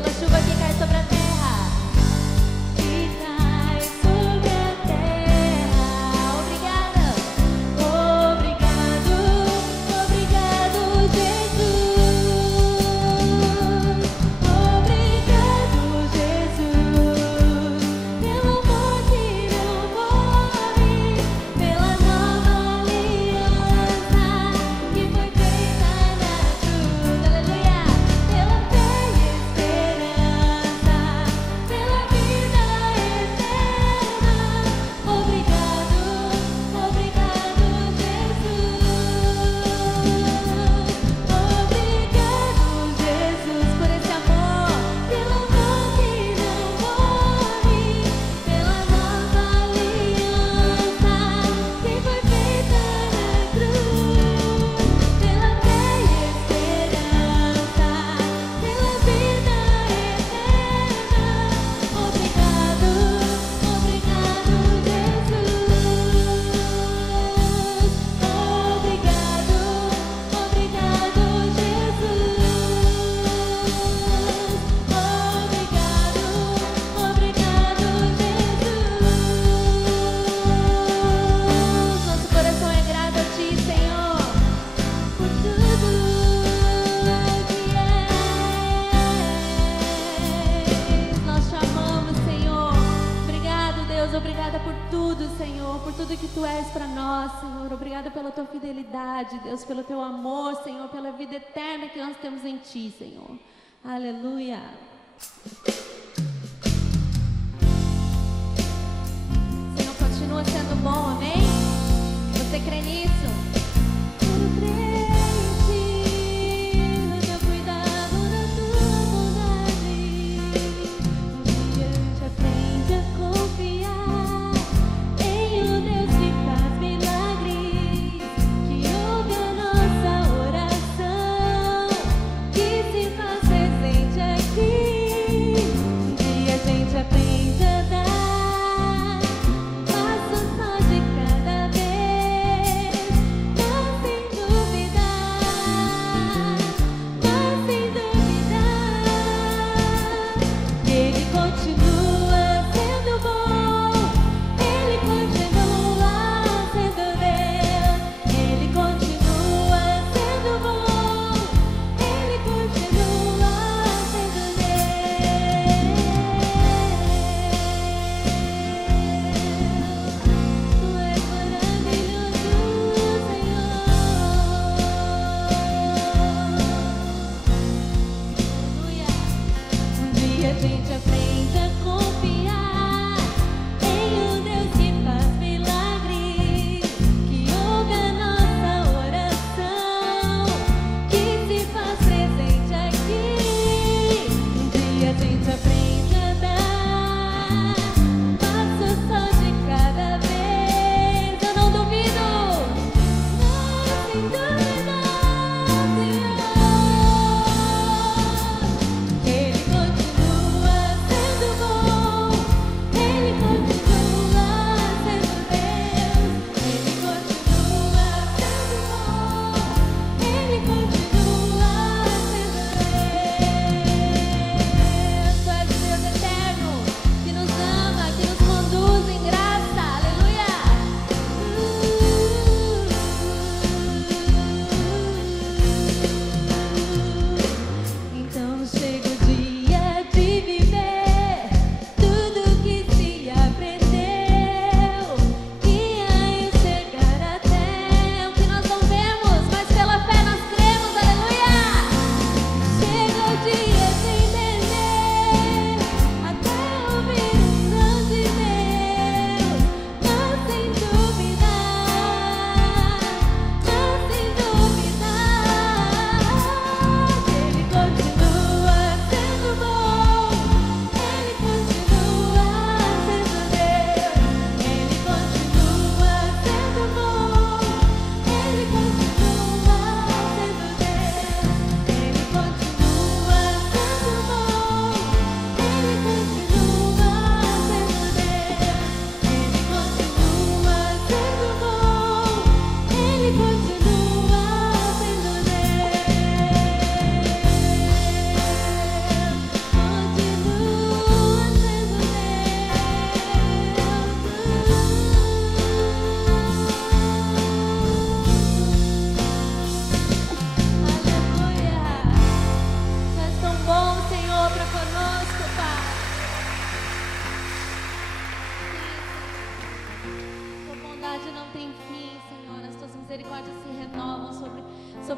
pela chuva que cai sobre a terra. Que cai sobre a terra. Obrigada. Obrigado, obrigado, Jesus. Obrigado, Jesus, pelo amor que não morre, pela nova aliança que foi feita na cruz. Aleluia. Pela fé e esperança, pela vida eterna. Obrigado, obrigado, Jesus. Obrigado, Jesus, por esse amor, pelo amor que não morre, pela nova aliança que foi feita na cruz, pela fé e esperança, pela vida eterna. Obrigado, obrigado, Jesus. Obrigado, obrigado, Jesus. Nosso coração é grato a Ti, Senhor, por tudo que és. Nós te amamos, Senhor. Obrigado, Deus. Obrigada por tudo, Senhor, por tudo que Tu és para nós, Senhor. Obrigada pela Tua fidelidade, Deus, pelo Teu amor, Senhor, pela vida eterna que nós temos em Ti, Senhor. Aleluia. Senhor, continua sendo bom, amém? Você crê nisso? Eu creio em Ti, no Teu cuidado, na Tua bondade. Um dia a gente aprende a confiar em um Deus que faz milagres, que ouve a nossa oração, que se faz presente aqui. Um dia a gente aprende a dar passos só de cada vez, mas sem duvidar, Ele continua sendo bom, Ele continua sendo Deus, Ele continua sendo bom, Ele continua sendo Deus. Tu és maravilhoso, Senhor. Aleluia. Um dia a gente aprende a confiar em um Deus que faz milagres, que ouve a nossa oração, que se faz presente aqui. Um dia a gente aprende a dar passos só de cada vez. Eu não duvido, sem dúvida, Senhor. Ele continua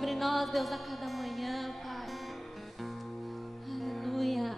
sobre nós, Deus, a cada manhã, Pai. Aleluia.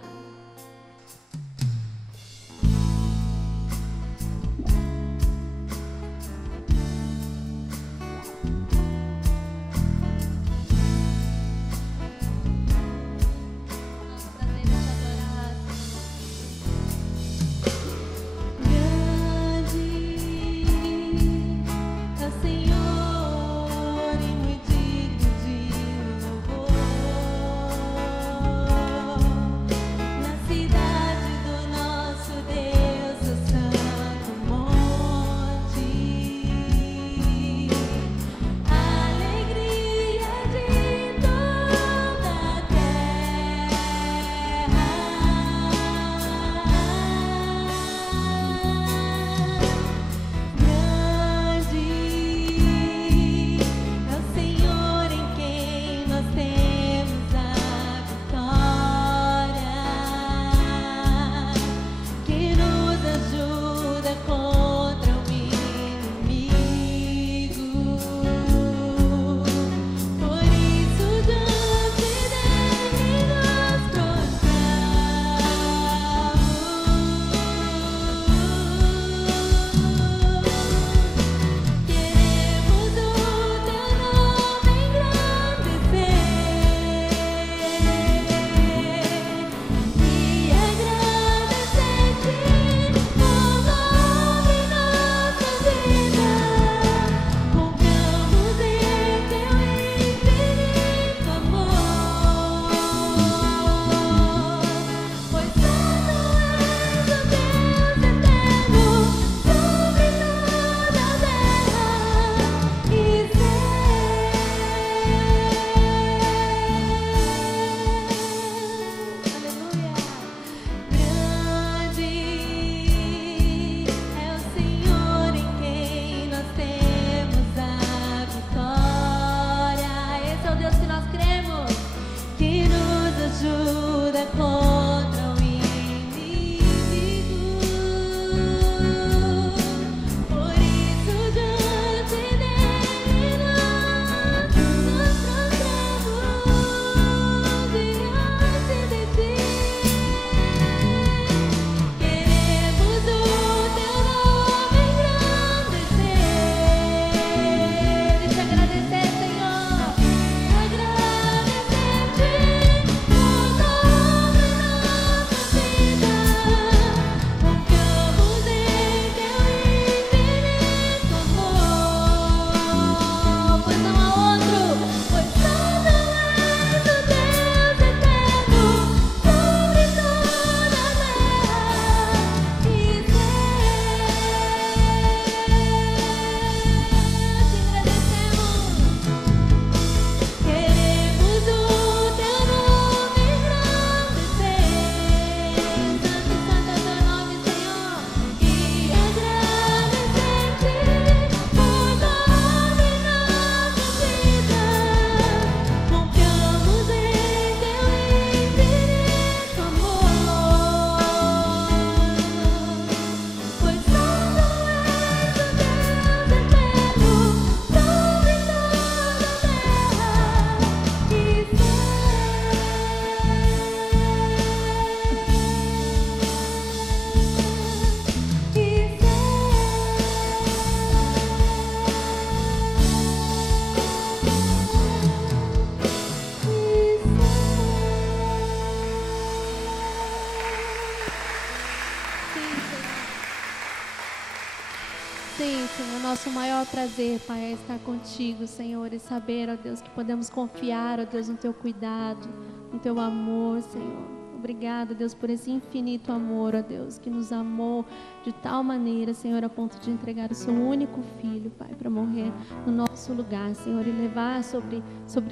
Sim, Senhor, nosso maior prazer, Pai, é estar contigo, Senhor, e saber, ó Deus, que podemos confiar, ó Deus, no teu cuidado, no teu amor, Senhor. Obrigada, Deus, por esse infinito amor, ó Deus, que nos amou de tal maneira, Senhor, a ponto de entregar o seu único filho, Pai, para morrer no nosso lugar, Senhor, e levar sobre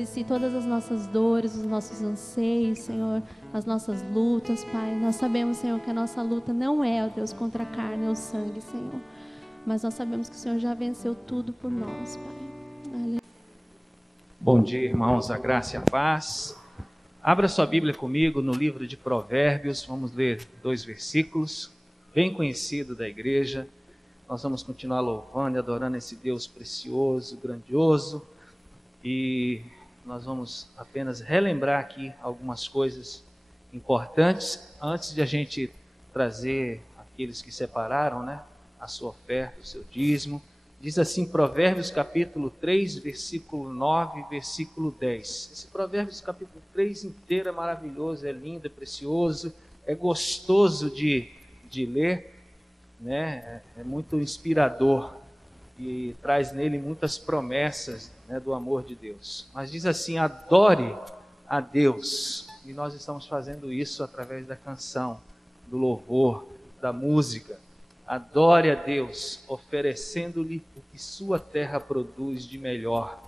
si todas as nossas dores, os nossos anseios, Senhor, as nossas lutas, Pai. Nós sabemos, Senhor, que a nossa luta não é, ó Deus, contra a carne ou o sangue, Senhor, mas nós sabemos que o Senhor já venceu tudo por nós, Pai. Aleluia. Bom dia, irmãos, a graça e a paz. Abra sua Bíblia comigo no livro de Provérbios, vamos ler 2 versículos, bem conhecido da igreja. Nós vamos continuar louvando e adorando esse Deus precioso, grandioso. E nós vamos apenas relembrar aqui algumas coisas importantes antes de a gente trazer aqueles que separaram, né, a sua oferta, o seu dízimo. Diz assim, Provérbios capítulo 3, versículo 9, versículo 10. Esse Provérbios capítulo 3 inteiro é maravilhoso, é lindo, é precioso, é gostoso de ler, né? É muito inspirador e traz nele muitas promessas, né, do amor de Deus. Mas diz assim, adore a Deus. E nós estamos fazendo isso através da canção, do louvor, da música. Adore a Deus, oferecendo-lhe o que sua terra produz de melhor.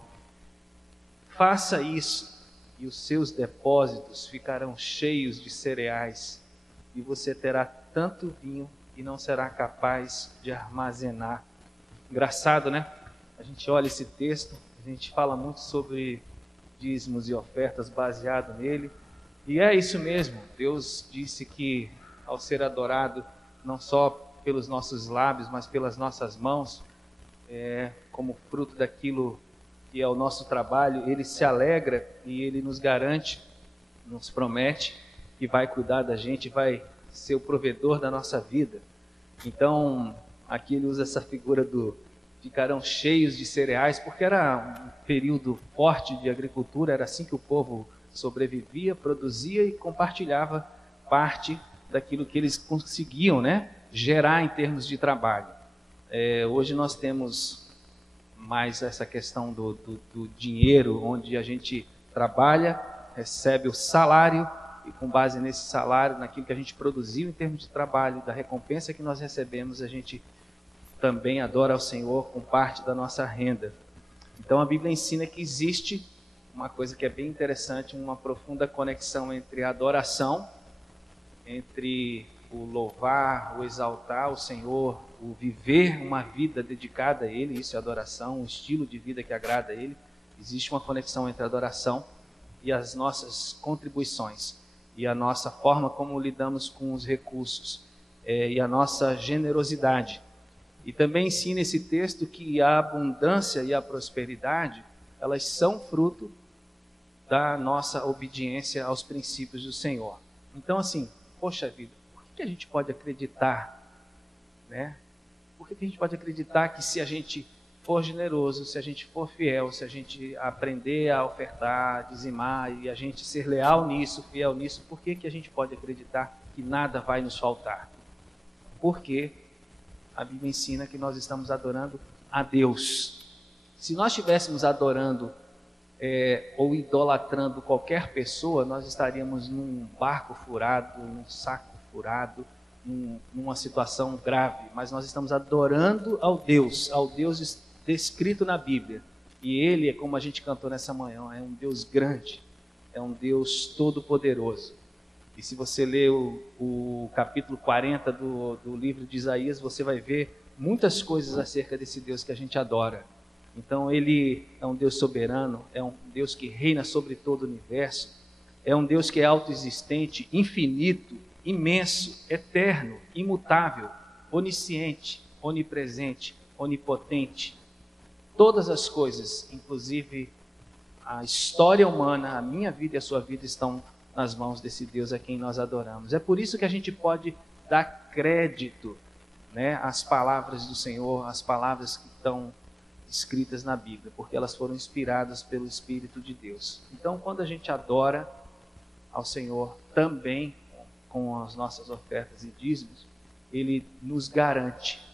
Faça isso e os seus depósitos ficarão cheios de cereais e você terá tanto vinho e não será capaz de armazenar. Engraçado, né? A gente olha esse texto, a gente fala muito sobre dízimos e ofertas baseado nele. E é isso mesmo, Deus disse que ao ser adorado não só pelos nossos lábios, mas pelas nossas mãos, como fruto daquilo que é o nosso trabalho, Ele se alegra e Ele nos garante, nos promete que vai cuidar da gente, vai ser o provedor da nossa vida. Então, aqui ele usa essa figura do ficarão cheios de cereais, porque era um período forte de agricultura, era assim que o povo sobrevivia, produzia e compartilhava parte daquilo que eles conseguiam, né, gerar em termos de trabalho. Hoje nós temos mais essa questão do dinheiro, onde a gente trabalha, recebe o salário e com base nesse salário, naquilo que a gente produziu em termos de trabalho, da recompensa que nós recebemos, a gente também adora ao Senhor com parte da nossa renda. Então a Bíblia ensina que existe uma coisa que é bem interessante, uma profunda conexão entre a adoração, entre o louvar, o exaltar o Senhor, o viver uma vida dedicada a Ele, isso é adoração, um estilo de vida que agrada a Ele. Existe uma conexão entre a adoração e as nossas contribuições, e a nossa forma como lidamos com os recursos, e a nossa generosidade. E também ensina esse texto que a abundância e a prosperidade, elas são fruto da nossa obediência aos princípios do Senhor. Então assim, poxa vida, por que a gente pode acreditar, né? Por que a gente pode acreditar que se a gente for generoso, se a gente for fiel, se a gente aprender a ofertar, dizimar e a gente ser leal nisso, fiel nisso, por que a gente pode acreditar que nada vai nos faltar? Porque a Bíblia ensina que nós estamos adorando a Deus. Se nós estivéssemos adorando ou idolatrando qualquer pessoa, nós estaríamos num barco furado, num saco furado, numa situação grave. Mas nós estamos adorando ao Deus descrito na Bíblia. E Ele, como a gente cantou nessa manhã, é um Deus grande, é um Deus todo-poderoso. E se você ler o capítulo 40 do livro de Isaías, você vai ver muitas coisas acerca desse Deus que a gente adora. Então Ele é um Deus soberano, é um Deus que reina sobre todo o universo, é um Deus que é autoexistente, infinito, imenso, eterno, imutável, onisciente, onipresente, onipotente. Todas as coisas, inclusive a história humana, a minha vida e a sua vida, estão nas mãos desse Deus a quem nós adoramos. É por isso que a gente pode dar crédito, né, às palavras do Senhor, às palavras que estão escritas na Bíblia, porque elas foram inspiradas pelo Espírito de Deus. Então, quando a gente adora ao Senhor também com as nossas ofertas e dízimos, Ele nos garante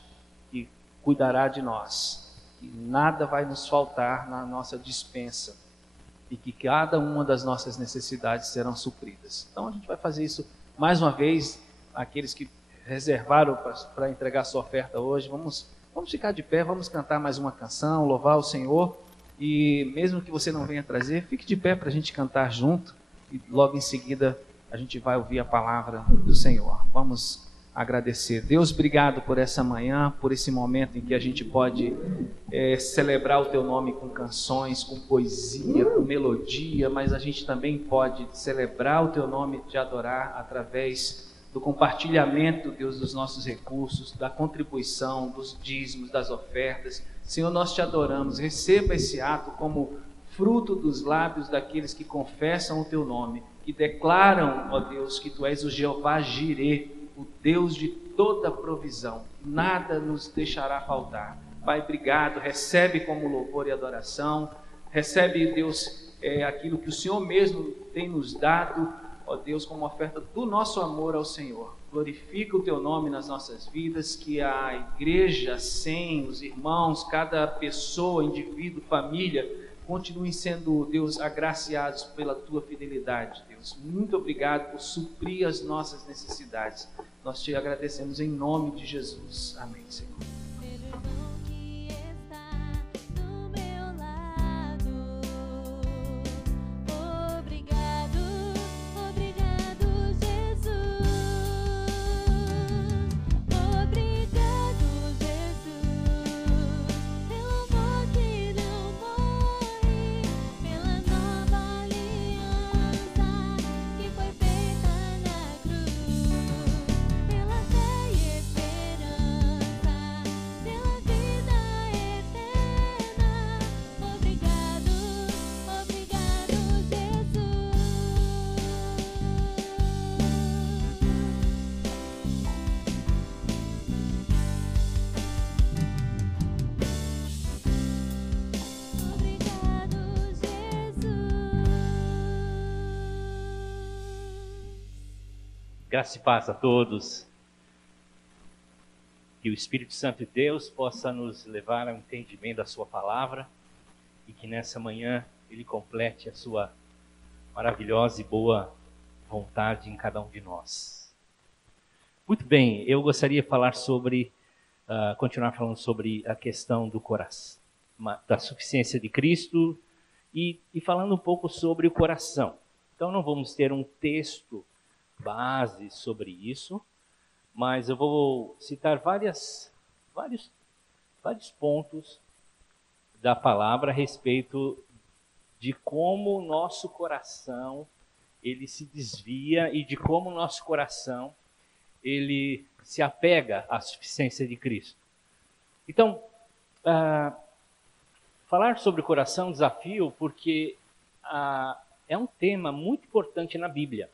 que cuidará de nós, que nada vai nos faltar na nossa despensa e que cada uma das nossas necessidades serão supridas. Então a gente vai fazer isso mais uma vez. Aqueles que reservaram para entregar sua oferta hoje, vamos ficar de pé, vamos cantar mais uma canção, louvar o Senhor. E mesmo que você não venha trazer, fique de pé para a gente cantar junto e logo em seguida a gente vai ouvir a palavra do Senhor. Vamos agradecer. Deus, obrigado por essa manhã, por esse momento em que a gente pode celebrar o Teu nome com canções, com poesia, com melodia, mas a gente também pode celebrar o Teu nome, te adorar através do compartilhamento, Deus, dos nossos recursos, da contribuição, dos dízimos, das ofertas. Senhor, nós te adoramos. Receba esse ato como fruto dos lábios daqueles que confessam o teu nome, que declaram, ó Deus, que tu és o Jeová Jirê, o Deus de toda provisão, nada nos deixará faltar. Pai, obrigado, recebe como louvor e adoração, recebe, Deus, aquilo que o Senhor mesmo tem nos dado, ó Deus, como oferta do nosso amor ao Senhor. Glorifica o teu nome nas nossas vidas, que a igreja, os irmãos, cada pessoa, indivíduo, família, continuem sendo, Deus, agraciados pela tua fidelidade, Deus. Muito obrigado por suprir as nossas necessidades. Nós te agradecemos em nome de Jesus. Amém, Senhor. Graça e paz a todos. Que o Espírito Santo de Deus possa nos levar ao entendimento da sua palavra e que nessa manhã Ele complete a sua maravilhosa e boa vontade em cada um de nós. Muito bem, eu gostaria de falar continuar falando sobre a questão do coração, da suficiência de Cristo e falando um pouco sobre o coração. Então não vamos ter um texto base sobre isso, mas eu vou citar vários pontos da palavra a respeito de como o nosso coração ele se desvia e de como o nosso coração ele se apega à suficiência de Cristo. Então, falar sobre o coração é um desafio porque é um tema muito importante na Bíblia.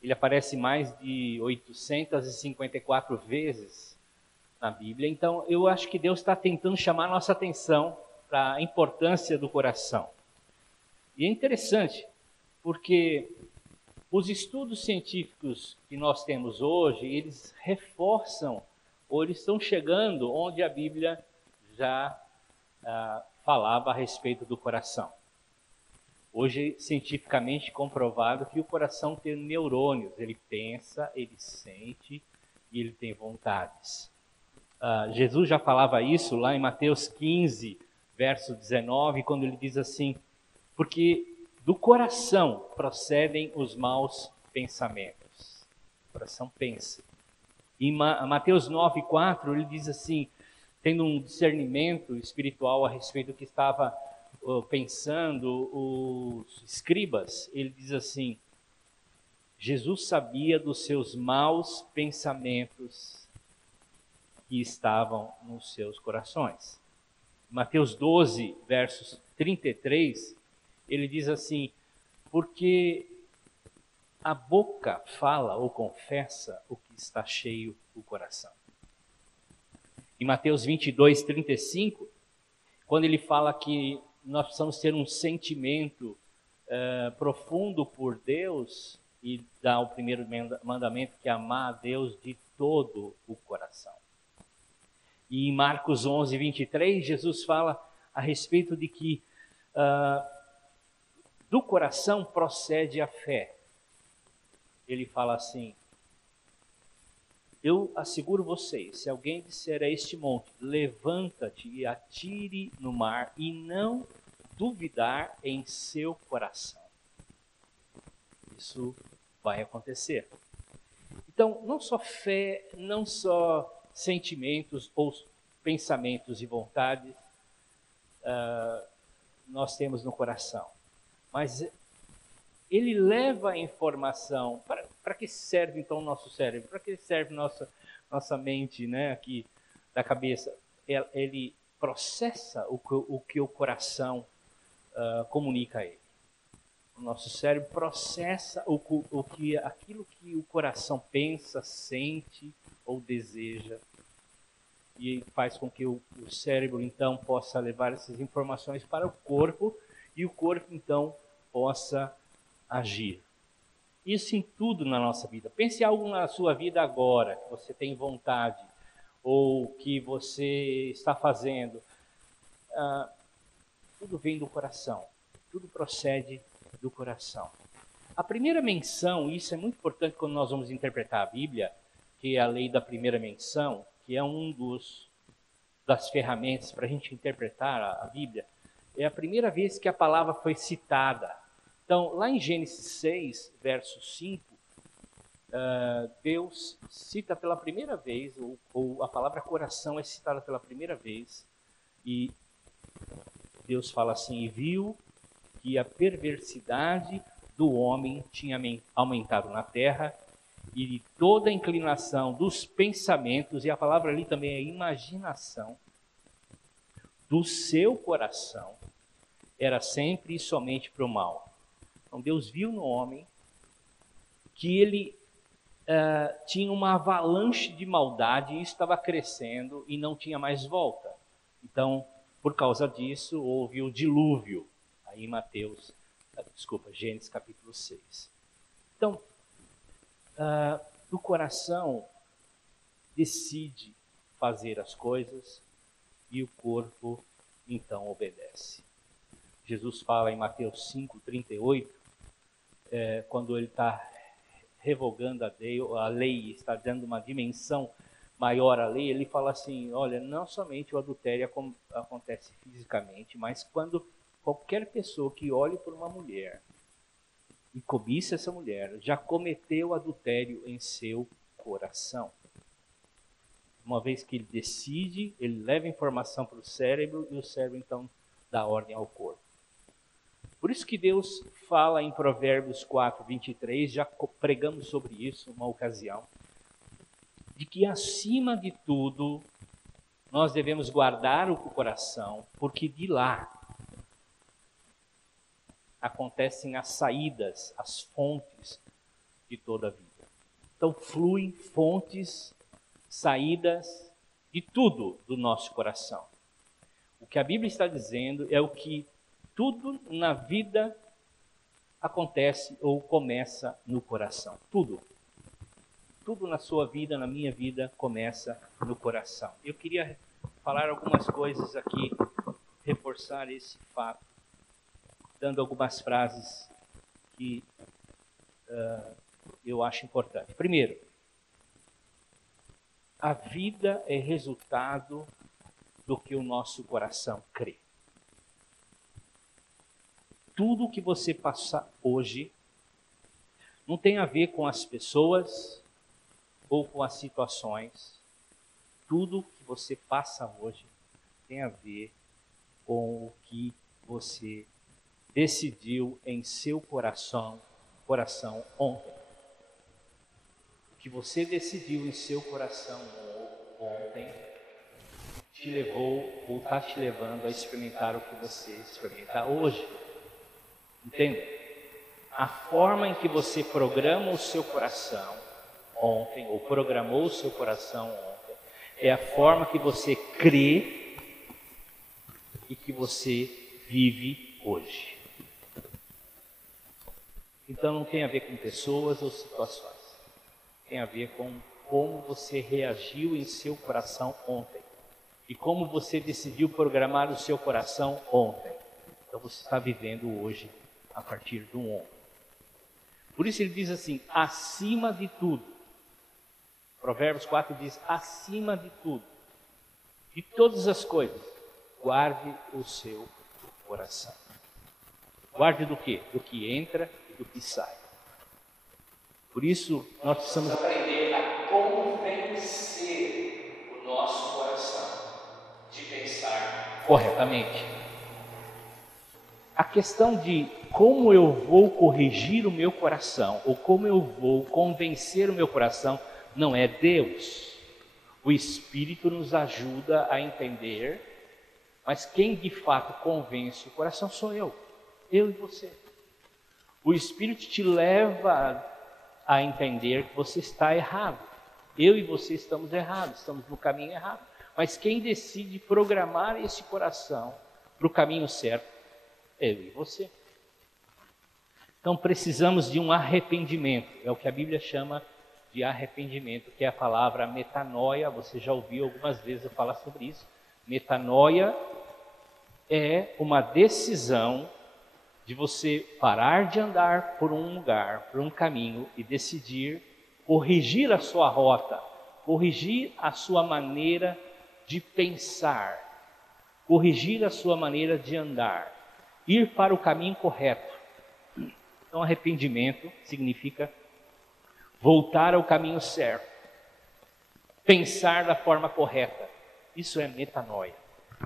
Ele aparece mais de 854 vezes na Bíblia. Então, eu acho que Deus está tentando chamar a nossa atenção para a importância do coração. E é interessante, porque os estudos científicos que nós temos hoje, eles reforçam, ou eles estão chegando onde a Bíblia já falava a respeito do coração. Hoje, cientificamente comprovado que o coração tem neurônios, ele pensa, ele sente e ele tem vontades. Jesus já falava isso lá em Mateus 15, verso 19, quando ele diz assim, porque do coração procedem os maus pensamentos. O coração pensa. Em Mateus 9, 4, ele diz assim, tendo um discernimento espiritual a respeito do que estava pensando os escribas, ele diz assim, Jesus sabia dos seus maus pensamentos que estavam nos seus corações. Mateus 12, versos 33, ele diz assim, porque a boca fala ou confessa o que está cheio o coração. Em Mateus 22, 35, quando ele fala que nós precisamos ter um sentimento profundo por Deus e dá o primeiro mandamento que é amar a Deus de todo o coração. E em Marcos 11, 23, Jesus fala a respeito de que do coração procede a fé. Ele fala assim, eu asseguro vocês, se alguém disser a este monte, levanta-te e atire no mar, e não duvidar em seu coração, isso vai acontecer. Então, não só fé, não só sentimentos ou pensamentos e vontades nós temos no coração, mas ele leva a informação. Para que serve então o nosso cérebro? Para que serve nossa mente, né, aqui da cabeça? Ele processa o que o coração comunica a ele. O nosso cérebro processa aquilo que o coração pensa, sente ou deseja, e faz com que o cérebro, então, possa levar essas informações para o corpo, e o corpo, então, possa agir. Isso em tudo na nossa vida. Pense em algo na sua vida agora, que você tem vontade, ou que você está fazendo. Tudo vem do coração, tudo procede do coração. A primeira menção, isso é muito importante quando nós vamos interpretar a Bíblia, que é a lei da primeira menção, que é das ferramentas para a gente interpretar a Bíblia, é a primeira vez que a palavra foi citada. Então, lá em Gênesis 6, verso 5, Deus cita pela primeira vez, ou a palavra coração é citada pela primeira vez, e Deus fala assim: e viu que a perversidade do homem tinha aumentado na terra, e de toda a inclinação dos pensamentos, e a palavra ali também é imaginação, do seu coração, era sempre e somente para o mal. Então Deus viu no homem que ele tinha uma avalanche de maldade, e isso estava crescendo e não tinha mais volta. Então, por causa disso, houve o dilúvio, aí em Gênesis capítulo 6. Então, o coração decide fazer as coisas e o corpo, então, obedece. Jesus fala em Mateus 5:38, quando ele está revogando a lei, está dando uma dimensão maior à lei, ele fala assim: olha, não somente o adultério acontece fisicamente, mas quando qualquer pessoa que olhe por uma mulher e cobiça essa mulher, já cometeu adultério em seu coração. Uma vez que ele decide, ele leva informação para o cérebro, e o cérebro então dá ordem ao corpo. Por isso que Deus fala em Provérbios 4:23, já pregamos sobre isso uma ocasião, de que acima de tudo nós devemos guardar o coração, porque de lá acontecem as saídas, as fontes de toda a vida. Então fluem fontes, saídas de tudo do nosso coração. O que a Bíblia está dizendo é o que tudo na vida acontece ou começa no coração. Tudo. Tudo na sua vida, na minha vida, começa no coração. Eu queria falar algumas coisas aqui, reforçar esse fato, dando algumas frases que eu acho importante. Primeiro, a vida é resultado do que o nosso coração crê. Tudo que você passa hoje não tem a ver com as pessoas ou com as situações. Tudo que você passa hoje tem a ver com o que você decidiu em seu coração ontem. O que você decidiu em seu coração ontem te levou ou está te levando a experimentar o que você experimenta hoje. Entende? A forma em que você programa o seu coração ontem, ou programou o seu coração ontem, é a forma que você crê e que você vive hoje. Então não tem a ver com pessoas ou situações. Tem a ver com como você reagiu em seu coração ontem. E como você decidiu programar o seu coração ontem. Então você está vivendo hoje a partir do ontem. Por isso ele diz assim: acima de tudo. Provérbios 4 diz: acima de tudo, de todas as coisas, guarde o seu coração. Guarde do quê? Do que entra e do que sai. Por isso nós precisamos aprender a convencer o nosso coração de pensar corretamente. A questão de como eu vou corrigir o meu coração, ou como eu vou convencer o meu coração, não é Deus. O Espírito nos ajuda a entender, mas quem de fato convence o coração sou eu. Eu e você. O Espírito te leva a entender que você está errado. Eu e você estamos errados, estamos no caminho errado. Mas quem decide programar esse coração para o caminho certo, é eu e você. Então precisamos de um arrependimento, é o que a Bíblia chama de arrependimento, que é a palavra metanoia. Você já ouviu algumas vezes eu falar sobre isso. Metanoia é uma decisão de você parar de andar por um lugar, por um caminho e decidir corrigir a sua rota, corrigir a sua maneira de pensar, corrigir a sua maneira de andar, ir para o caminho correto. Então, arrependimento significa voltar ao caminho certo, pensar da forma correta. Isso é metanoia,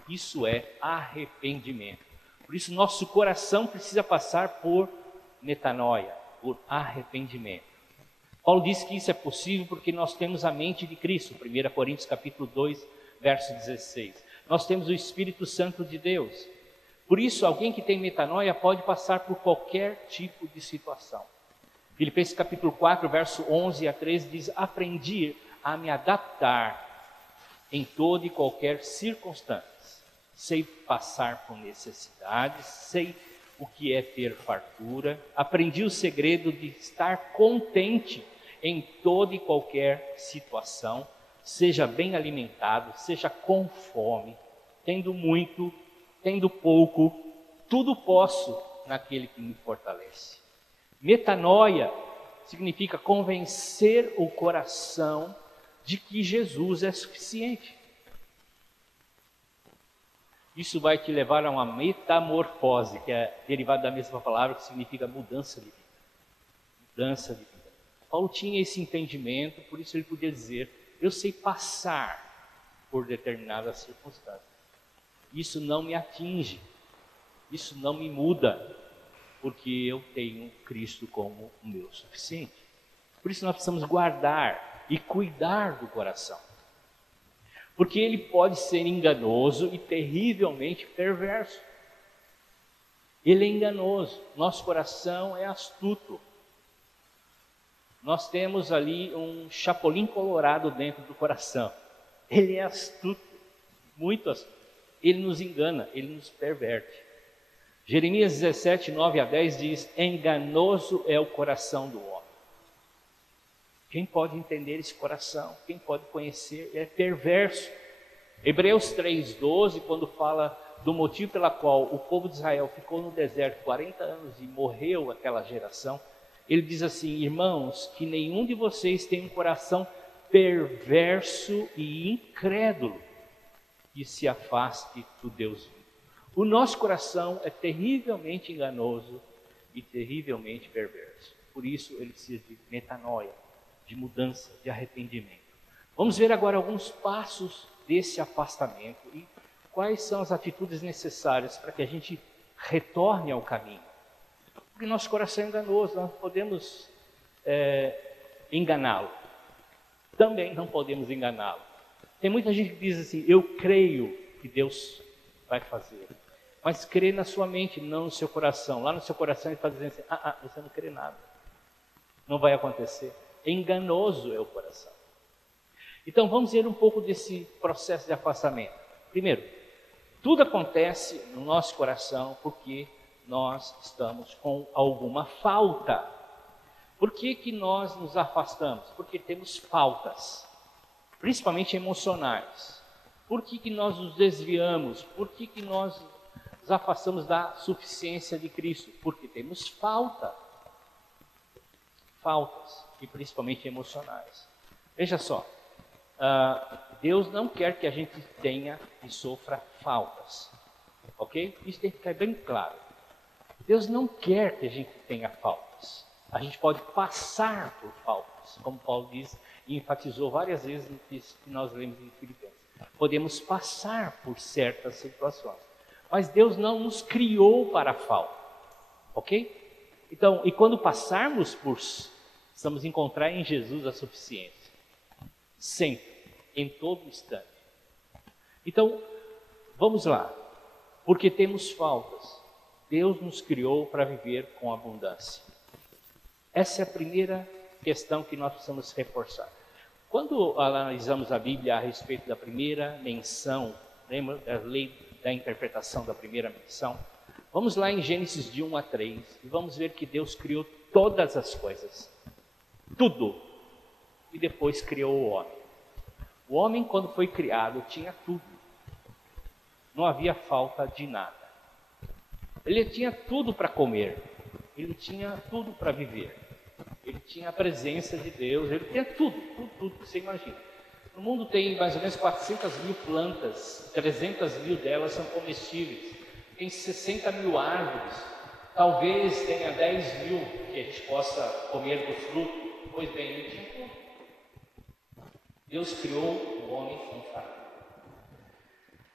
isso é arrependimento. Por isso, nosso coração precisa passar por metanoia, por arrependimento. Paulo diz que isso é possível porque nós temos a mente de Cristo, 1 Coríntios capítulo 2, verso 16. Nós temos o Espírito Santo de Deus. Por isso, alguém que tem metanoia pode passar por qualquer tipo de situação. Filipenses capítulo 4, verso 11 a 13 diz: aprendi a me adaptar em toda e qualquer circunstância. Sei passar por necessidades, sei o que é ter fartura. Aprendi o segredo de estar contente em toda e qualquer situação. Seja bem alimentado, seja com fome, tendo muito, tendo pouco, tudo posso naquele que me fortalece. Metanoia significa convencer o coração de que Jesus é suficiente. Isso vai te levar a uma metamorfose, que é derivada da mesma palavra, que significa mudança de vida. Mudança de vida. Paulo tinha esse entendimento, por isso ele podia dizer: eu sei passar por determinadas circunstâncias. Isso não me atinge, isso não me muda, porque eu tenho Cristo como o meu suficiente. Por isso nós precisamos guardar e cuidar do coração. Porque ele pode ser enganoso e terrivelmente perverso. Ele é enganoso, nosso coração é astuto. Nós temos ali um chapolim colorado dentro do coração. Ele é astuto, muito astuto. Ele nos engana, ele nos perverte. Jeremias 17, 9 a 10 diz: enganoso é o coração do homem. Quem pode entender esse coração? Quem pode conhecer? É perverso. Hebreus 3,12, quando fala do motivo pela qual o povo de Israel ficou no deserto 40 anos e morreu aquela geração, ele diz assim: irmãos, que nenhum de vocês tem um coração perverso e incrédulo e se afaste do Deus vivo. O nosso coração é terrivelmente enganoso e terrivelmente perverso. Por isso ele precisa de metanoia, de mudança, de arrependimento. Vamos ver agora alguns passos desse afastamento e quais são as atitudes necessárias para que a gente retorne ao caminho. Porque nosso coração é enganoso, nós podemos enganá-lo. Também não podemos enganá-lo. Tem muita gente que diz assim: eu creio que Deus vai fazer. Mas crê na sua mente, não no seu coração. Lá no seu coração ele está dizendo assim: você não crê nada. Não vai acontecer. Enganoso é o coração. Então vamos ver um pouco desse processo de afastamento. Primeiro, tudo acontece no nosso coração porque nós estamos com alguma falta. Por que nós nos afastamos? Porque temos faltas, principalmente emocionais. Por que nós nos desviamos? Por que nós nos afastamos da suficiência de Cristo? Porque temos faltas, e principalmente emocionais. Veja só, Deus não quer que a gente tenha e sofra faltas, ok? Isso tem que ficar bem claro. Deus não quer que a gente tenha faltas. A gente pode passar por faltas, como Paulo diz e enfatizou várias vezes no que nós lemos em Filipenses. Podemos passar por certas situações, mas Deus não nos criou para a falta, ok? Então, e quando passarmos por, precisamos encontrar em Jesus a suficiência, sempre, em todo instante. Então, vamos lá, porque temos faltas, Deus nos criou para viver com abundância. Essa é a primeira questão que nós precisamos reforçar. Quando analisamos a Bíblia a respeito da primeira menção, lembra da lei da interpretação da primeira menção? Vamos lá em Gênesis de 1 a 3 e vamos ver que Deus criou todas as coisas. Tudo. E depois criou o homem. O homem, quando foi criado, tinha tudo. Não havia falta de nada. Ele tinha tudo para comer. Ele tinha tudo para viver. Ele tinha a presença de Deus. Ele tinha tudo que você imagina. No mundo tem mais ou menos 400 mil plantas. 300 mil delas são comestíveis. Tem 60 mil árvores. Talvez tenha 10 mil que a gente possa comer do fruto. Pois bem, ele tinha tudo. Deus criou o homem com fardo.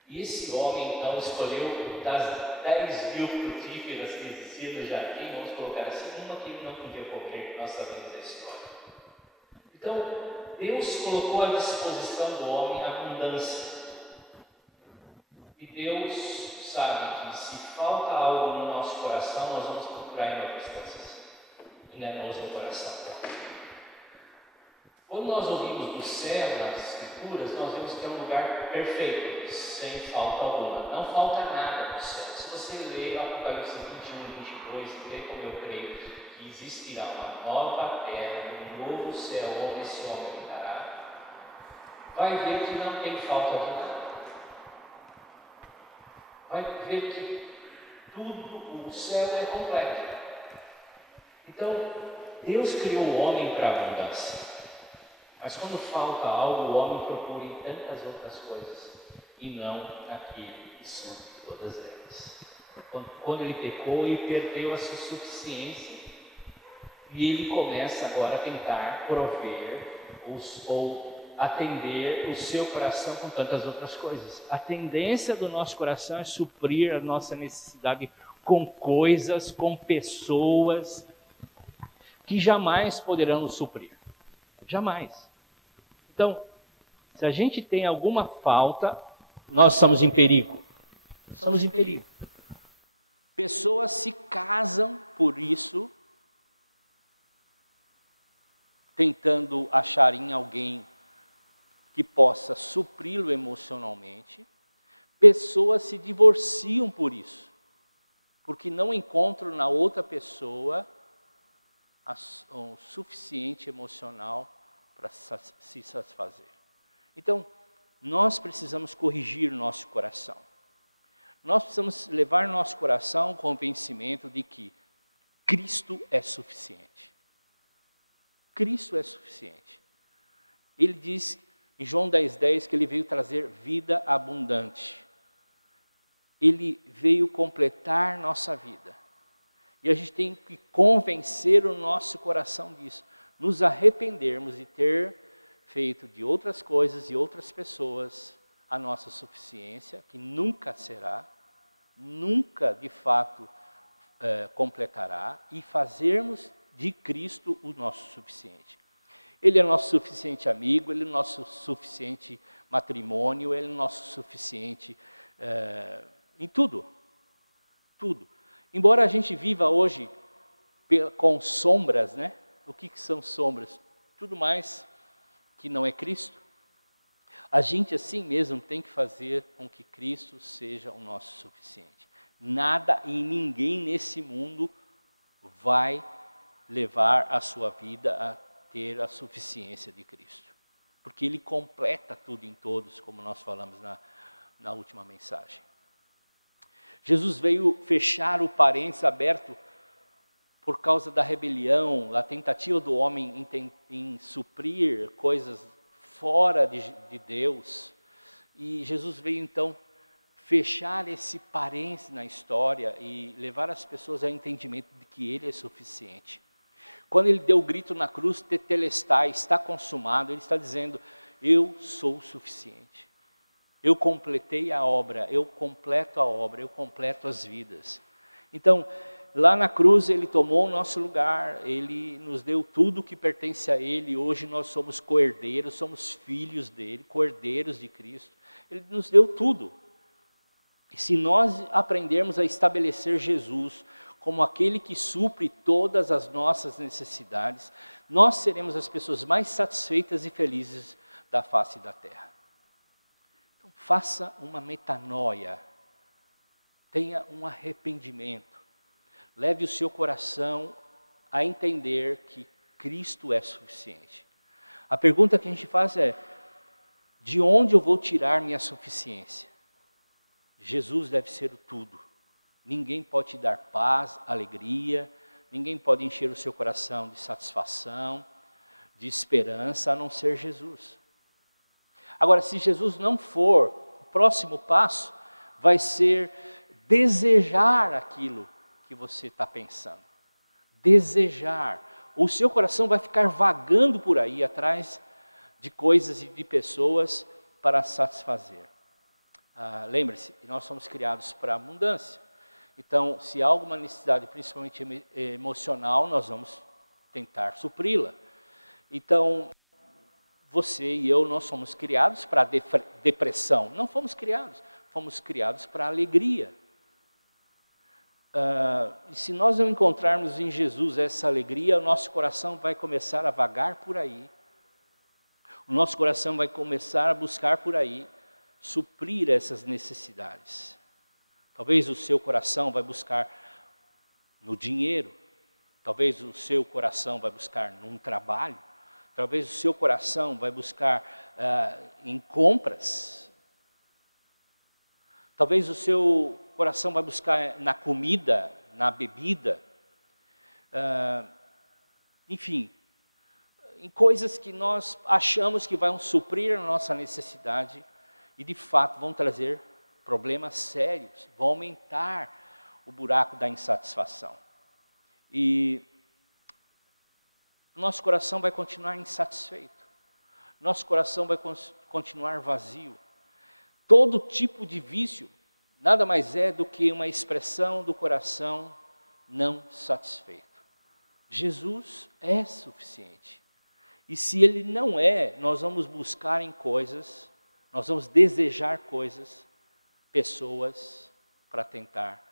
E esse homem, então, escolheu das 10 mil frutíferas que existiam no jardim, vamos colocar assim, uma que ele não podia comer, que nós sabemos a história. Então, Deus colocou à disposição do homem a abundância. E Deus sabe que se falta algo no nosso coração, nós vamos procurar em outras coisas. E não é no coração. Quando nós ouvimos do céu, nas escrituras, nós vemos que é um lugar perfeito, sem falta alguma. Não falta nada no céu. Se você ler Apocalipse 21 e 22, vê como eu creio que existirá uma nova terra, um novo céu onde esse homem habitará, vai ver que não tem falta de nada. Vai ver que tudo, o céu é completo. Então, Deus criou o homem para a abundância. Mas quando falta algo, o homem procura em tantas outras coisas e não naquilo que supre todas elas. Quando ele pecou, ele perdeu a sua suficiência e ele começa agora a tentar prover ou atender o seu coração com tantas outras coisas. A tendência do nosso coração é suprir a nossa necessidade com coisas, com pessoas que jamais poderão nos suprir. Jamais. Então, se a gente tem alguma falta, nós estamos em perigo. Estamos em perigo. Pessoas se casam por isso, tentando achar em alguém que possa supri-lo emocionalmente. Pessoas se divorciam por isso, porque não encontram na outra pessoa o suficiente emocional para se satisfazer. Então, nós precisamos corrigir nosso coração. Nós precisamos levar nosso coração ao convencimento de que Cristo é suficiente. Cristo é suficiente. Ele diz em João 10,10 que ele veio trazer vida abundante. Ele veio completar nossa vida. E a gente tem que convencer o nosso coração disso. Nos arrependermos de ter feito de outras coisas e outras pessoas a nossa suficiência, que nunca será, nunca de fato completará, e fazermos de Cristo o nosso suficiente. Ele é o nosso suficiente amigo, Ele é o nosso suficiente matrimônio, Ele é o nosso suficiente em tudo. Tudo. Embora a gente viva hoje com sombras, né? O que são sombras? Tudo mais que não é Cristo. A gente assim mesmo tem que fazer com que Cristo seja o nosso suficiente. Nada e ninguém nesse mundo vai levar a sua vida a ter a suficiência de Cristo. Porque Ele completa tudo em todos, como nós falamos na última mensagem. Jesus veio fechar o parênteses aberto por causa da rebelião, a tentativa do homem em suprir coisas fora de Deus. E Jesus veio então fechar esse parênteses na história e levar as pessoas ao entendimento de que Ele é suficiente. Quando Ele deu o grito na cruz, tetelestai, está consumado, Ele está dizendo, eu sou o suficiente. Eu completei a obra, eu completo a obra, eu completo as vidas. Então, lá na cruz Ele tomou o nosso lugar, Ele nos deu tudo que pertence a Ele. Hoje nós somos co-herdeiros, somos filhos dEle, co-herdeiros de Cristo. Ele nos deu tudo. E se nós aprendermos a estabelecer Jesus como aquele que supre todas as nossas necessidades, nós seremos as pessoas mais satisfeitas e felizes da face da terra. Então, faça uma metanoia, tenha um arrependimento, leve o seu coração a entender que Cristo é suficiente. A pergunta que a gente faz é: de onde eu vou tirar minha suficiência? Jesus deve ser o tudo. Ninguém pode te dar paz, alegria, ninguém pode encher o seu coração de satisfação, de esperança, a não ser Jesus. Agora, se Jesus não for, o próximo passo vai ser desejar aquilo que você está pensando. Desejar. O seu coração vai ficar vagando por aí atrás de coisas e de pessoas para satisfazer. Lembre-se, nós somos criados para abundância. Então, se há alguma necessidade, principalmente emocional, nós vamos tentar supri-la. Então, você e eu, nós somos criados para depressão. Não fomos criados para alegria. E se nós não encontrarmos em Jesus essa alegria, o nosso coração vai começar a vagar por aí. O nosso coração vai começar a buscar por aí suprir essas necessidades. Talvez o seu coração vai buscar no dinheiro, talvez o seu coração vai buscar num trabalho, talvez o seu coração vai buscar em compras, talvez o seu coração vai buscar na comida, na bebida, enfim, em coisas que nós achamos que vão suprir a nossa necessidade e de fato vão trazer problemas sérios, vão aumentar o buraco da insatisfação. E nosso coração vai continuar insatisfeito, nosso coração vai continuar vazio. Todo tipo de vício nada mais é do que uma expressão do coração não satisfeito. Jesus é suficiente. E se Ele não é, nós vamos buscar em coisas, nós vamos desejar coisas, pessoas, para tentar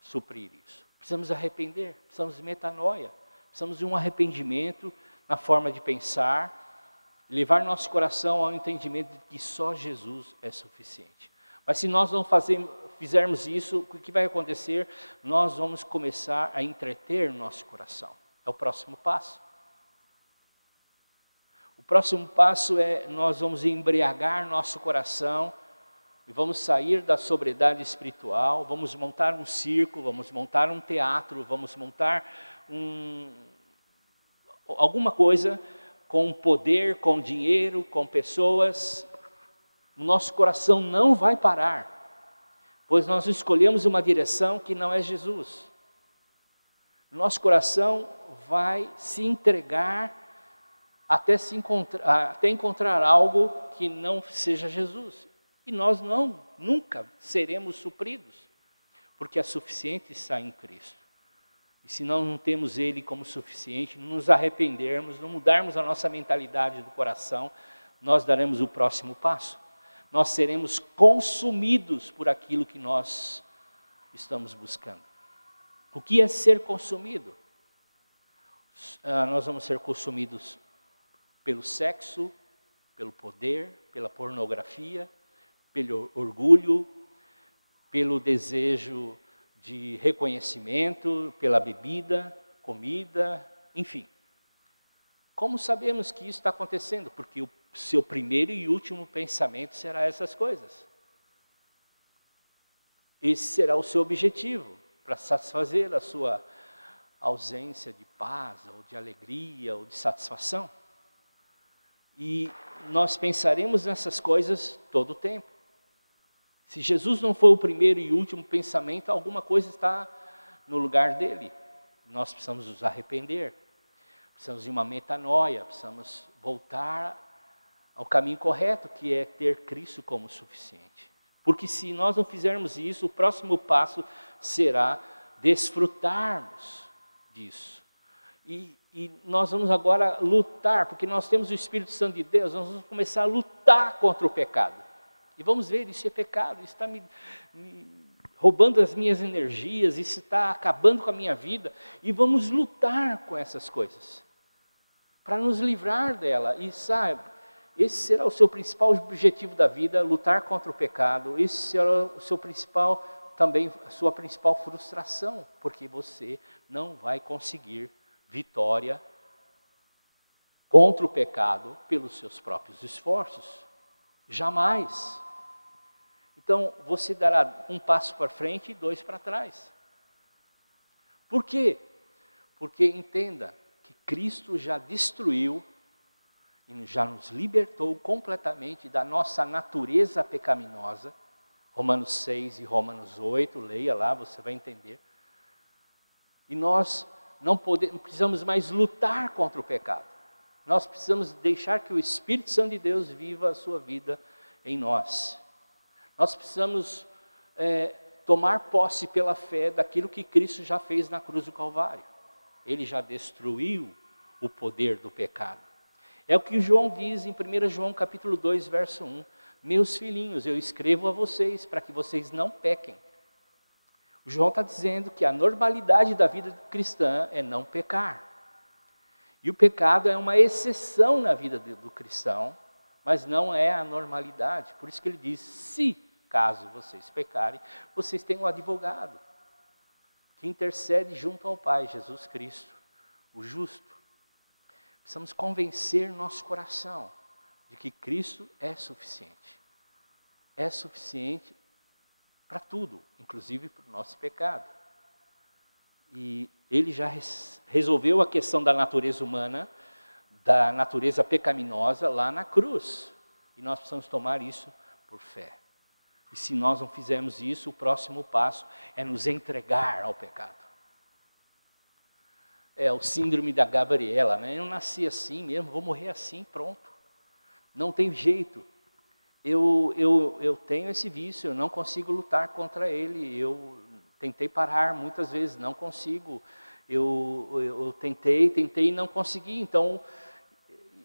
suprir isso. Precisamos arrepender, precisamos de metanoia, precisamos de um arrependimento na forma de pensar, levar nosso coração ao entendimento de que só Jesus é suficiente. Mas se nós não fizermos isso, o que vai acontecer? Nós vamos começar a entreter nosso coração. É o próximo passo. O próximo passo é nós vamos embriagar nosso coração e vamos sair da sobriedade espiritual, vamos montar um circo, vamos montar um teatro, vamos montar alguma coisa com poder, com dinheiro, com pessoas. O nosso coração não vai parar, pois nós escolhemos uma direção que não é Jesus. Nosso coração vai se entregar até encontrar algo que não seja Jesus. E nós nunca seremos supridos, porque a suficiente está em Cristo. E se nós não temos Ele como suficiente, não nos arrependermos, não mudarmos a nossa mentalidade do coração, nós daremos o próximo passo. Nós seremos consumidos por aquilo que nós estamos buscando. O que é ser consumido? Nós vamos ser consumidos pelo sexo, pelo poder, pela pornografia, pelo orgulho, pelo desejo de reconhecimento, pela bebida, comida, enfim. Como sabemos que isso está acontecendo? Porque o seu primeiro e último pensamento será essas coisas. Esse será o seu objetivo, para satisfazer a sua ausência de paz, ou de alegria, ou de satisfação. E nós pensaremos nessas coisas todo o tempo. Se Jesus não for o primeiro e último pensamento, alguma coisa está no lugar dele. Nós precisamos nos arrepender, precisamos de uma metanoia, precisamos voltar ao caminho correto, que é ter Cristo como suficiente. Porque se nós não fizermos isso, o próximo passo será desfrutarmos disso. E nós vamos agora lutar, porque nós temos o Espírito Santo de Deus, nós vamos começar a lutar contra o pecado. E vamos ver, isso é pecado, isso está me roubando as minhas energias, isso está acabando com a minha vida. E vamos lutar com essas coisas, para nos livrar dela. E sabe, esse será o seu principal objetivo da vida, lutar contra o pecado. Esse será o seu principal, também a sua principal frustração, porque você não vai conseguir vitória contra o pecado pelos seus próprios esforços. Jamais. Então, você dará um passo para frente e 2 para trás. Por quê? Porque entenda que Cristo já destruiu e já nos libertou completamente da nossa natureza pecaminosa. Romanos 6 e Romanos 8, leia lá, você vai entender. E nós não precisamos mais lutar contra o pecado. Nós precisamos deixar que o Espírito Santo de Deus viva a sua vida em nós. Nós precisamos tomar posse pela fé daquilo que Cristo já fez na cruz do Calvário. Ele já destruiu o poder do pecado. É o que João diz em 1 João capítulo 2, verso 1. Meus filhinhos, eu escrevo a vocês para que vocês não pequem. O João está dizendo que a normalidade da vida cristã é não pecar. E o pecado é uma exceção na vida do cristão, mas não é a normalidade. Por isso que ele diz, se caso vocês pecarem, vocês têm um advogado que intercede junto ao Pai, Jesus Cristo, o justo. Precisamos convencer nosso coração de que Cristo é suficiente. É suficiente para tudo, inclusive para o nosso pecado. E ele já resolveu a questão da natureza humana, da natureza pecaminosa lá na cruz. E nós precisamos tomar isso por fé. E se nós não fizermos isso, o próximo passo é nos entregar ao pecado. É o síndrome da Gabriela, né? Eu nasci assim mesmo, vou morrer assim, pronto. Não tem jeito. Eu tenho esse vício, eu não consigo lutar contra ele. Eu tentei parar muitas vezes, não consigo. Eu tentei e não consegui. Então,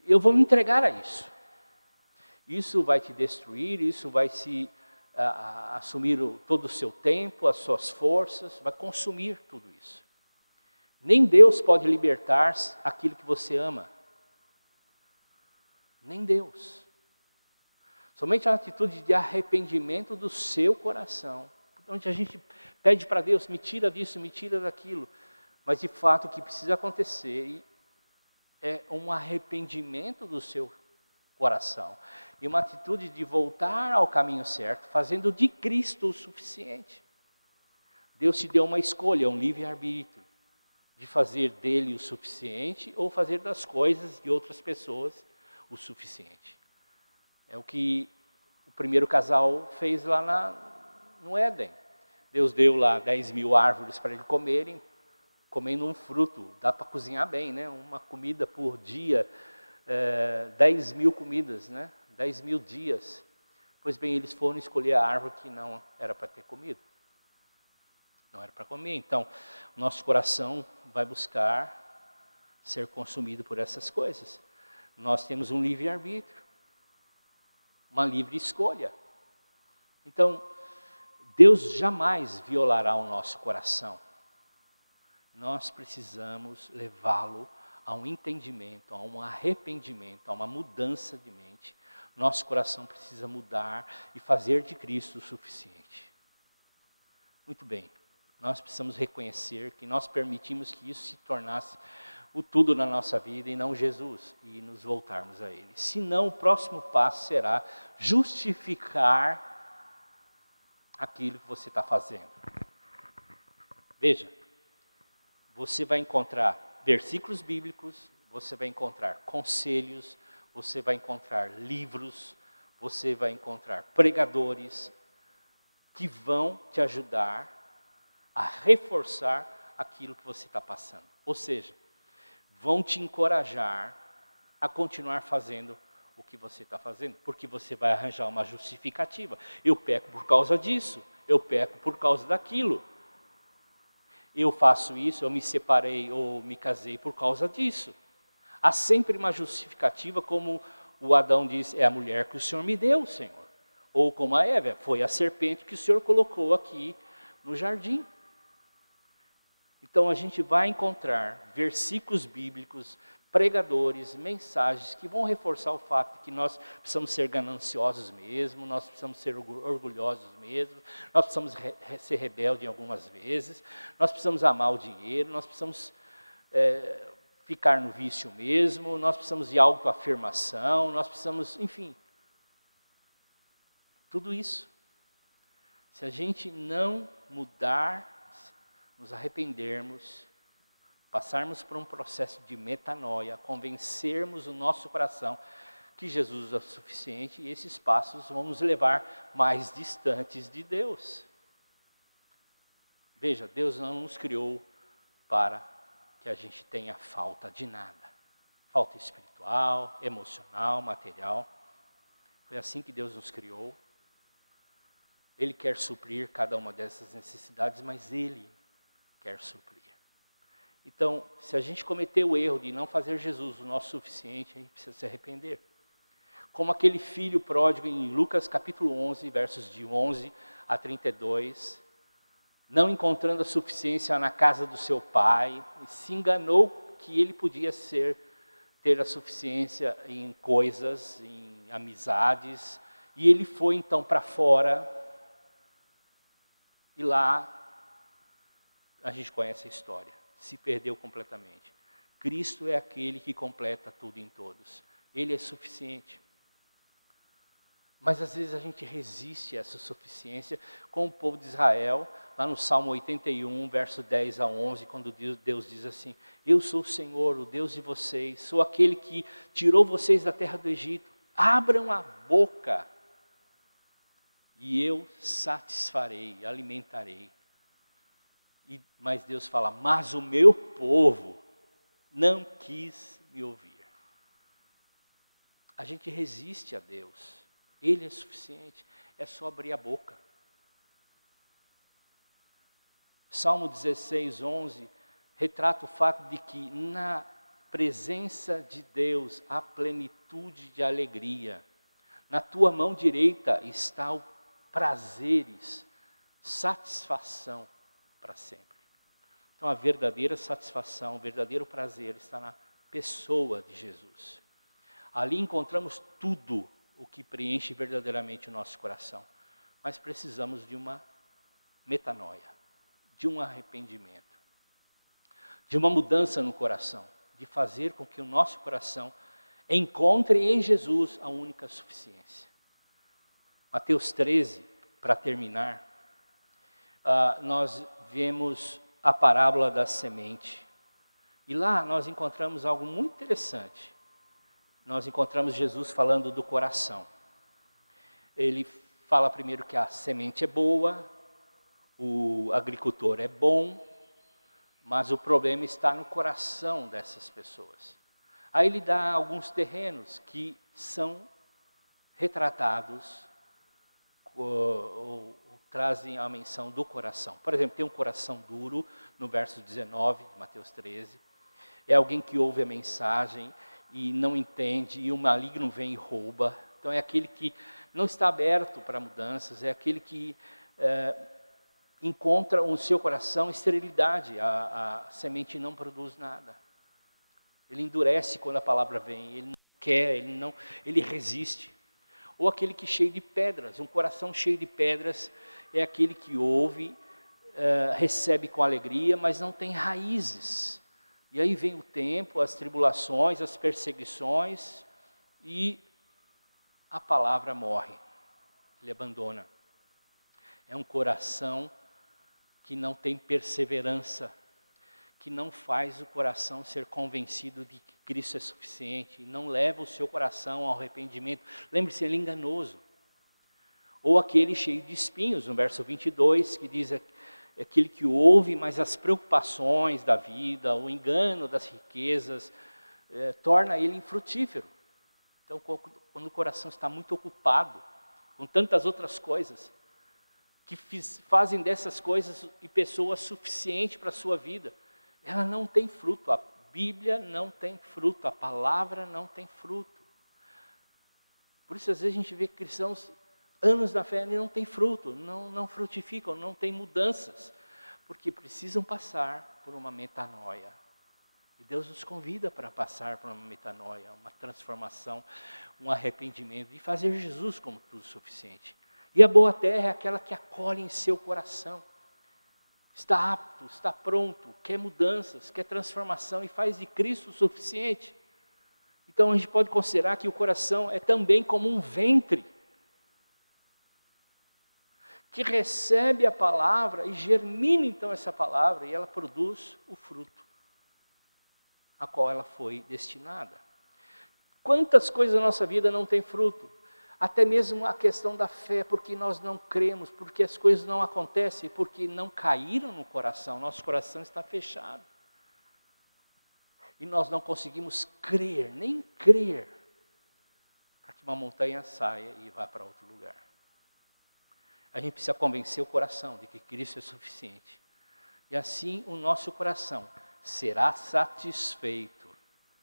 eu vou me entregar a isso. Isso vai te destruir, isso vai assumir todo o seu tempo, as suas forças, vai consumir tudo isso. Nem Deus pode libertar aquilo que você ama. Nem Deus. Somente a atitude de arrependimento do seu coração, onde a gente pede para Deus, me tira disso, me tira daquilo. Mas de fato o que precisa acontecer é um arrependimento do seu coração. E uma atitude de voltar ao caminho certo, fazendo de Cristo o suficiente. Deus te deu uma escolha, um livre-arbítrio, de fazer dele o suficiente ou fazer das coisas de outras pessoas o suficiente. É o que o primeiro casal fez lá no Éden. Deus deu lá 10.000 árvores para eles comerem, comendo um fruto. Dá para cozinhar bem, né? Uma comida por dia, 10.000 comidas, né? 10.000 dias. Pois bem, eles foram escolher a árvore que não era para ter comido. Não era para comer. Então, o nosso coração vai buscar ser consumido por essas coisas. Nós temos um livre-arbítrio, uma livre escolha. Então, Deus jamais violará o nosso coração. Nós precisamos levá-lo a um entendimento, a um arrependimento, a uma mudança de mente. Nosso coração precisa mudar e fazer de Cristo o suficiente. Muito bem, nós precisamos reconhecer que nós permitimos que isso se tornasse o tudo na nossa vida e não Jesus, e nos voltarmos a Ele. Senão, o próximo passo será justificar aquilo que você está fazendo. Veja, você vai encontrar versículos bíblicos, você vai encontrar conselhos, você vai encontrar livros, você vai encontrar pregadores que vão te ajudar a reforçar aquilo que você está passando. Ou seja, vão te encorajar a continuar fazendo o que você está fazendo, porque você vai arranjar uma justificativa. Eu peco por causa disso, eu peco por causa daquilo. Eu faço isso, eu me separei ou me casei por causa disso. Há sempre uma justificativa, como o Adão diz, é a mulher que o Senhor me deu, Senhor. Ou como a Eva, foi a serpente que o Senhor colocou aqui no jardim. Então a gente vai encontrar versículos bíblicos, pregadores, mensagens que vão reforçar o fato de que nós precisamos ser gananciosos mesmo, nós precisamos ser orgulhosos mesmo, nós precisamos ser rebeldes algumas vezes, nós precisamos amar o dinheiro, nós precisamos ficar no vício mesmo, nós precisamos de autoafirmação, nós precisamos, enfim, tudo isso. Se a gente não mudar, nos arrependermos, passarmos por um processo de metanoia, convencermos o nosso coração que Jesus é o suficiente, e esses passos vão nos levar mais distantes de Deus. Veja, Deus não nos criou para que a gente tenha falta de nada. Falta espiritual, emocional, material. Foi assim que Deus nos criou. Ele quer suprir cada uma dessas necessidades, mas Ele quer suprir. Então, se a gente cometer o erro de não fazer Jesus o nosso suficiente, a gente precisa se arrepender. Como aquele filho pródigo em Lucas capítulo 11, versos de 11 a 32, não encontrando a suficiência na casa do seu pai, se enganou que ele podia ter a suficiência em coisas, em amizades, e ele foi então para fora, e lá a gente conhece a história. Se perdeu completamente. Cristo é aquele que completa tudo em todos. Ele é suficiente. Mas às vezes a gente resiste a essa suficiência, como o povo de Israel, lá no Salmo 81, verso 10 a 11, quando Deus diz assim: eu sou o Senhor, o Deus de vocês, sou aquele que tirou vocês da terra do Egito. Abram a boca e eu satisfarei, alimentarei. Mas Deus fala: mas o meu povo não quis me ouvir. A gente resiste a Deus. Ele é suficiente, é só abrir a boca. Salmo 16, 11, retrata o fato de que na presença de Deus há plenitude de alegria. Na tua mão direita está o prazeres, satisfação para sempre. Então a verdadeira satisfação, o verdadeiro prazer está na pessoa de Jesus. Ali encontramos tudo o que preenche verdadeiramente o nosso coração. Mas precisamos de uma metanoia, de um arrependimento, de uma mudança no coração, de fazer com que o nosso coração encontre em Jesus a única suficiência. Mateus 13, para terminar, nós vemos a parábola da semente. E lá nós encontramos algo muito interessante. Nós encontramos Jesus falando do coração. Ele fala primeiro que a semente é boa, o agricultor é bom, mas o problema está no coração dessas pessoas. Aí ele dá alguns terrenos que são retratados, ou trazem a menção do coração. Por exemplo, tem um coração duro, no verso 19 de Mateus 13. É alguém que ouve a mensagem e não entende, e o maligno vem e rouba. Então é aquele que não está aberto para mudanças, é aquele que encontra no seu coração esterilidade, a semente não produz nada. Ele endurece quando a palavra vem, ele não quer, ele resiste. Ou aquele que é cheio de pedras, um coração cheio de pedras é aquele que ouve, recebe com alegria, mas não tem raízes. E aí vem o tempo, as tribulações, as perseguições, e a palavra morre, ele abandona. É um coração que não tem perseverança, que não faz o coração ser convencido de que Cristo é suficiente, não leva o seu coração ao arrependimento. Lembre-se, ele é enganoso. Ou aquele cheio de espinhos, no verso 22, que diz aquele que ouve, mas as preocupações da vida, o engano das riquezas, torna ele infrutífero. Então, quando o coração está muito ocupado com tantas outras coisas, que fazem dessas coisas e pessoas suficiente para a sua vida, ela não tem fruto. A Bíblia não tem fruto, a palavra não tem fruto. Por isso, às vezes, a gente vê cristãos anos na fé e não tem fruto, não frutificam, não tem mudanças, porque precisam passar por uma metanoia. E Deus nos convida para passar por uma metanoia, uma transformação, um arrependimento, e fazer Jesus como tudo suficiente. E a boa terra é aquela que acolhe em seu coração. Está apto, está pronto, quer mudanças, quer transformação e faz de Cristo o suficiente. Então a gente pode considerar que o coração é também como um ventre que recebe a palavra e germina então essa palavra e ela produz o fruto a qual ela foi destinada. Quantas coisas na nossa vida não têm fruto? Até mesmo a questão da fé, porque nós não cremos, porque as coisas não acontecem, porque não caíram no coração, nosso coração está fechado. E nós não conseguimos crer, nem crer, para que uma montanha saia e vá para outro lugar. A gente precisa convencer o coração de que Cristo é suficiente. E assim o nosso coração será satisfeito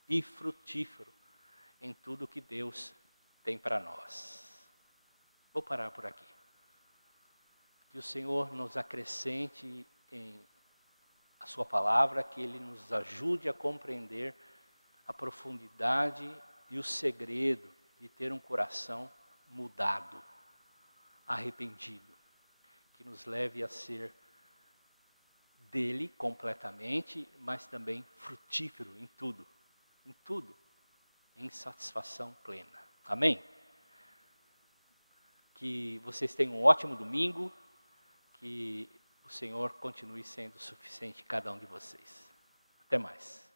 e frutífero em tudo que Deus tem para nós. Vou parar por aqui. Que o Senhor nos acrescente em a sua palavra, que Ele nos ajude a compreender a profundidade e o segredo de ter um coração mudado, arrependido, que nos leve a ser dele completamente, mas também frutífero em tudo, em satisfação plena. Amém? Que vocês tenham um ótimo domingo, que o Senhor continue sendo suficiente em cada um de vocês. Até mais.